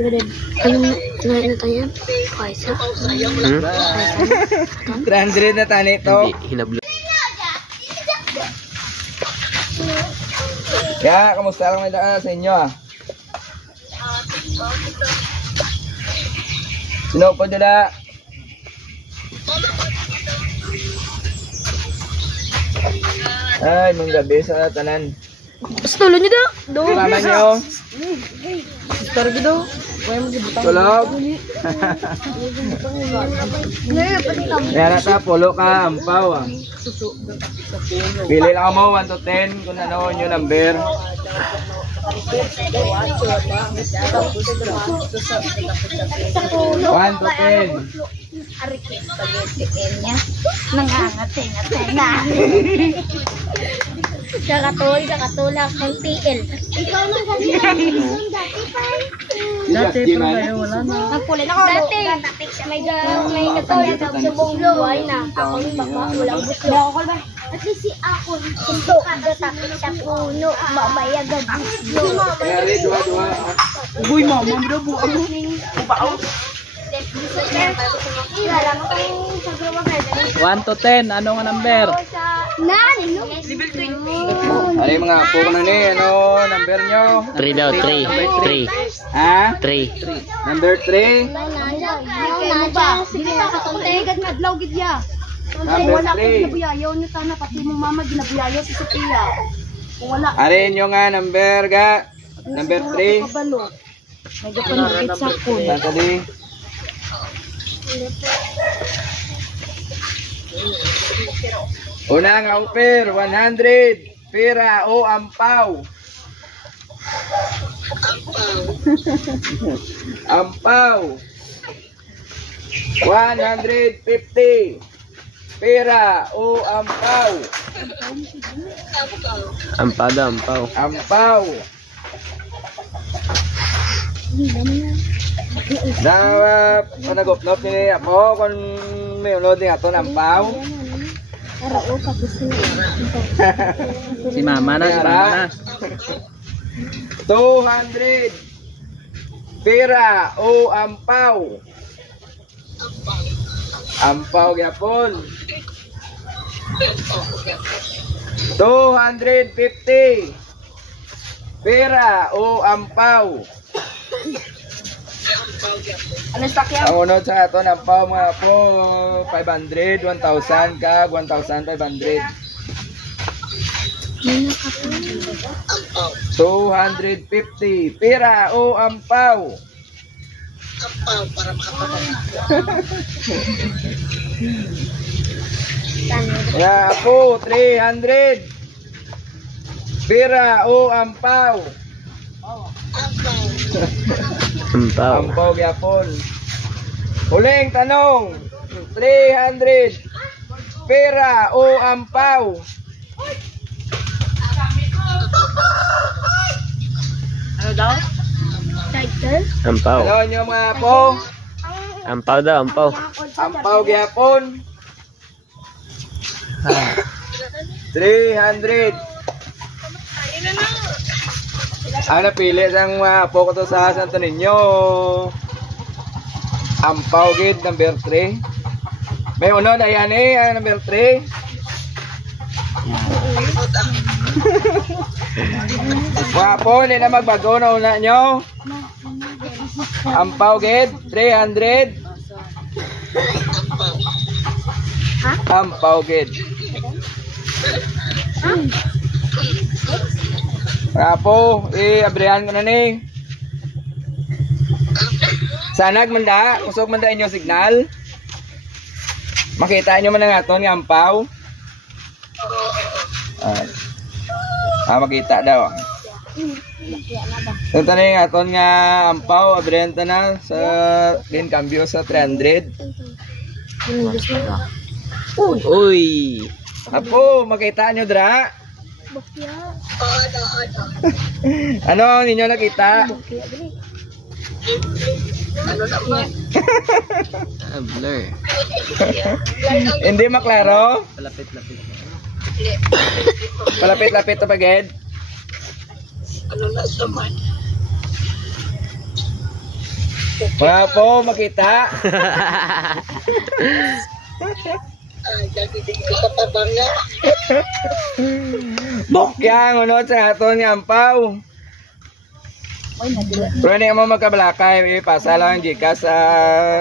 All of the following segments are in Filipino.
Anong na tayo? Kaisa? 300 na tani ito. Hinablo. Kaya, kamusta lang may daan sa inyo ah? Sino po dala? Ay, mong gabi sa tanan. Tulo niyo daw. Mama nyo. Starve daw. Tulog. Kaya nata, pulo ka, ampaw ah. Pili lang mo, 1 to 10, kung ano yung number. 1 to 10. Kakatulak ng TL. Ikaw man kasi Dati pero ngayon wala na. nagpulit ako. Dati may katulak sa buong buhay na. Ako yung baka walang gusto. At least si ako sunto gatak sa puno mabayagan. Kaya dua-dua. Uy, mama, mo daw buang mo. Ubao. 1 to 10, ano nga number? Ano yung mga apo ko na ni, ano, number nyo? 3 daw, 3. 3. Ha? 3. Number 3? Number 3. Ginabuyayaw niyo sana, pati mong mama ginabuyayaw si Sophia. Kung wala, Arin nyo nga, number ga. Number 3. kabalo. Medyo panukit sa kun. Tadi. Una nga upir, 100. Pira o ampaw. Ampaw. 150. Pira o ampaw. Ampaw daw, ampaw. Ampaw. Daw panagoplop ni ako kung may unod ni ato ng ampaw. Si mama na, si mama na. 200. Pira o ampaw. Ampaw gyapon. 250. Pira o ampaw. Ano sa kya? Ang unod sa ato ng ampaw mga po 500, 1,000 ka, 1,500. 250. Pira o ampaw. Ampaw para makapatay. Ya po 300. Pira o ampaw. Ampaw. Ampaw gyapon. Huling tanong. 300. Pira o ampaw. Ano daw? Title? Ampaw. Ano nyo mga po? Ampaw daw, ampaw. Ampaw gyapon. 300. Ang napili sang mga po ko to sa Santo Niño. Ampaw gid number 3. May unod ayan eh, number 3. Mga po, hindi na magbago na una nyo. Ampaw gid 300. Ampaw gid. Rapo, abrihan ko na ni. Sanag manda, kusog manda inyo signal. Makita nyo man ang aton nga ampaw. Makita daw. Ito na yung aton nga ampaw, abrihan ta na sa din cambio sa 300. Uy. Apo, makita nyo dra. Ano ang ninyo nakita? Blur. Hindi maklaro? Palapit-lapit. Palapit-lapit to paged. Wala po, makita. Bokyang, unod sa aton nga ampaw. Pero hindi mo magkabalakay, pasa lang ang Gcash sa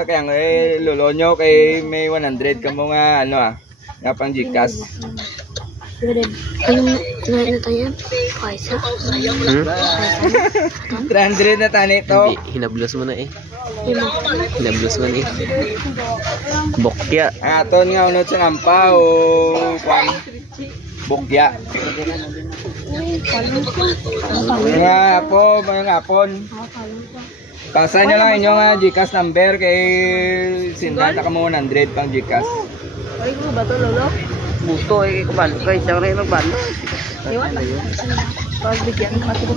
kaya nga lulonyo kay may 100 ka mo nga ano nga pang Gcash. Anong na tayo? Kaisa? 300 na tani to. Hinablos mo na eh. Hinablos mo na eh. Bokya. Aton nga unod sa ampaw. Bokya. Mga hapon. Pasa nyo lang inyong Gcash number kay sindan na ka mo 100 pang Gcash. Ay, ko ba to lolo? Buto eh kabalo kay siya rin magbalo. Iwan na. Pag bigyan ka to.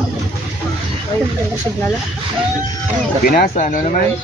Ay, signal. Pinasa ano naman?